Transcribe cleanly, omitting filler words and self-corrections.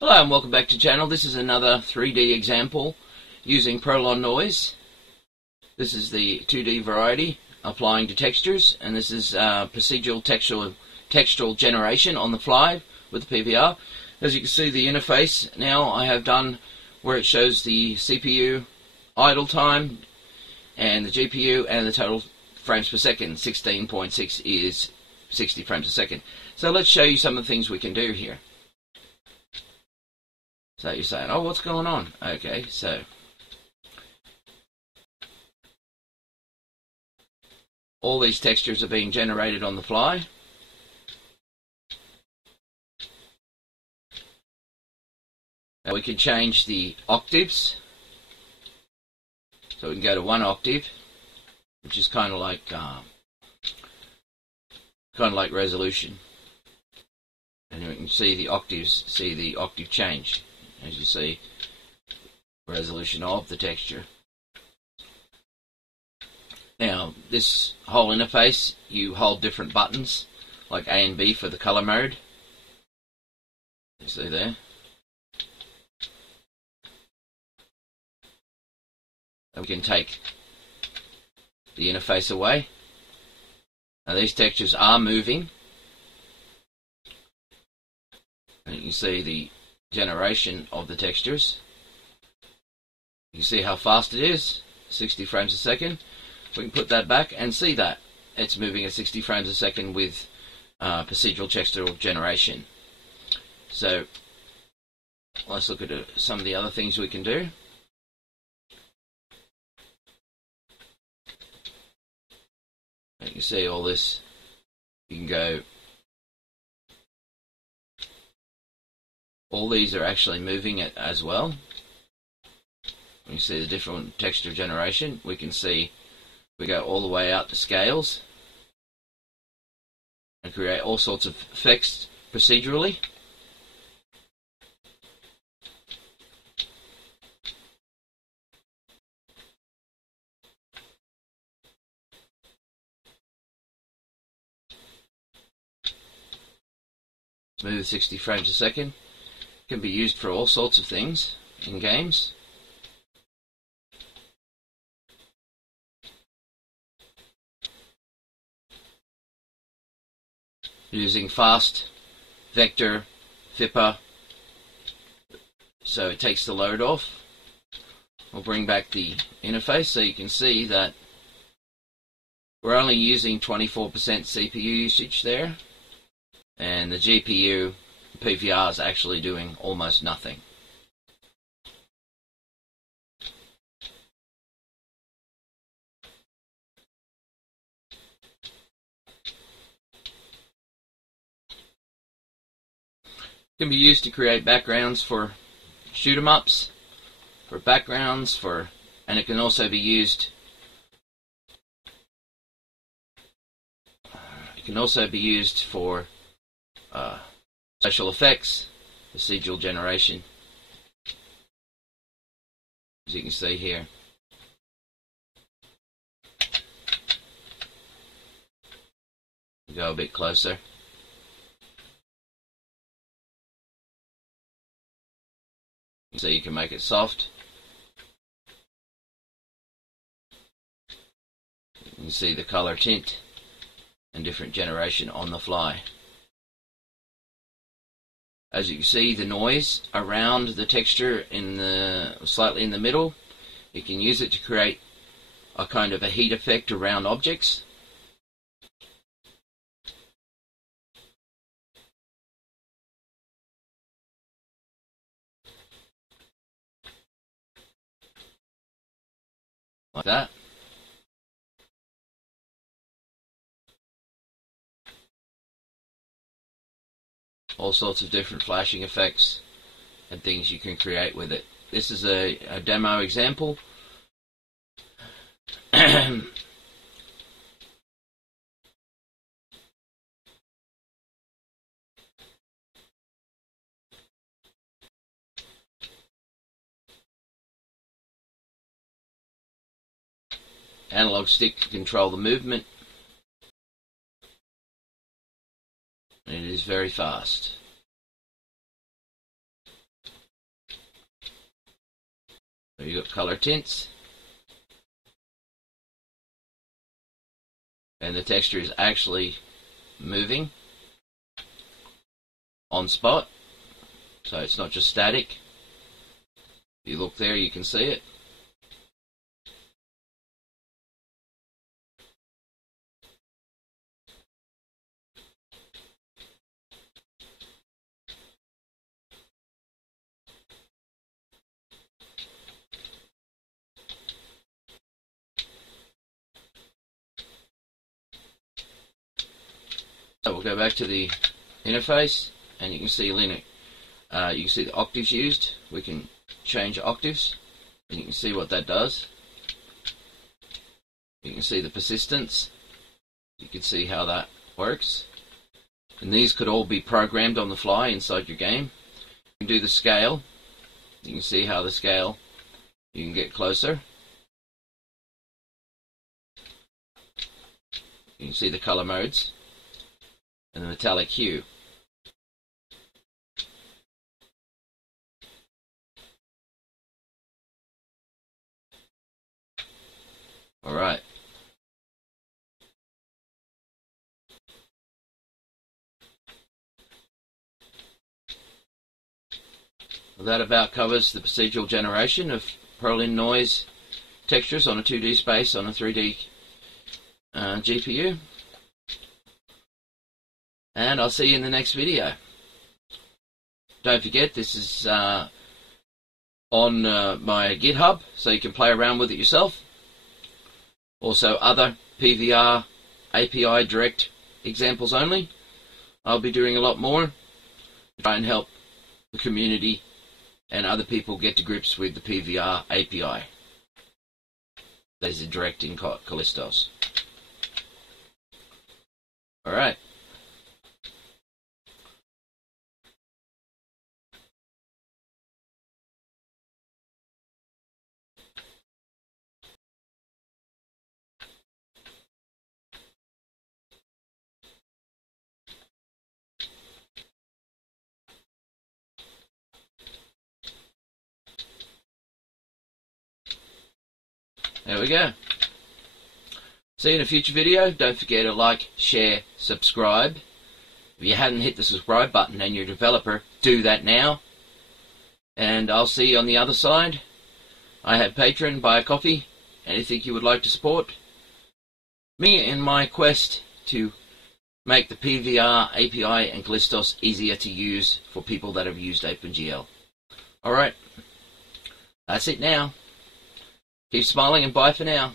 Hello and welcome back to the channel. This is another 3D example using Perlin noise. This is the 2D variety applying to textures, and this is procedural textural generation on the fly with the PVR. As you can see, the interface now I have done where it shows the CPU idle time and the GPU and the total frames per second. 16.6 is 60 frames a second. So let's show you some of the things we can do here. So you're saying, oh, what's going on? Okay, so all these textures are being generated on the fly. Now we can change the octaves. So we can go to 1 octave, which is kind of like resolution. And you can see the octaves, see the octave change. As you see, resolution of the texture. Now, this whole interface, you hold different buttons, like A and B for the color mode. You see there. And we can take the interface away. Now, these textures are moving. And you can see the generation of the textures. You can see how fast it is, 60 frames a second. We can put that back and see that it's moving at 60 frames a second with procedural textural generation. So let's look at some of the other things we can do. You can see all this. You can go. All these are actually moving it as well. You can see the different texture generation. We can see we go all the way out to scales and create all sorts of effects procedurally. Smooth 60 frames a second. Can be used for all sorts of things in games. Using fast vector FIPA, so it takes the load off. We'll bring back the interface so you can see that we're only using 24% CPU usage there, and the GPU PVR is actually doing almost nothing. It can be used to create backgrounds for shoot 'em ups, for backgrounds, and it can also be used. It can also be used for special effects, procedural generation, as you can see here. Go a bit closer. So you can make it soft. You can see the color tint and different generation on the fly. As you can see, the noise around the texture slightly in the middle, you can use it to create a kind of a heat effect around objects. Like that. All sorts of different flashing effects and things you can create with it. This is a demo example. Analog stick to control the movement. It is very fast. So you've got color tints. And the texture is actually moving on spot. So it's not just static. If you look there, you can see it. So we'll go back to the interface, and you can see Linux. You can see the octaves used. We can change octaves, and you can see what that does. You can see the persistence. You can see how that works. And these could all be programmed on the fly inside your game. You can do the scale. You can see how the scale, you can get closer. You can see the color modes and the metallic hue. Alright. Well, that about covers the procedural generation of Perlin noise textures on a 2D space on a 3D GPU. And I'll see you in the next video. Don't forget, this is on my GitHub, so you can play around with it yourself. Also other PVR API direct examples only. I'll be doing a lot more to try and help the community and other people get to grips with the PVR API. That is direct in KallistiOS. Alright. There we go. See you in a future video. Don't forget to like, share, subscribe. If you hadn't hit the subscribe button and you're a developer, do that now. And I'll see you on the other side. I have Patreon, buy a coffee, anything you would like to support me in my quest to make the PVR API and KallistiOS easier to use for people that have used OpenGL. Alright, that's it now. Keep smiling and bye for now.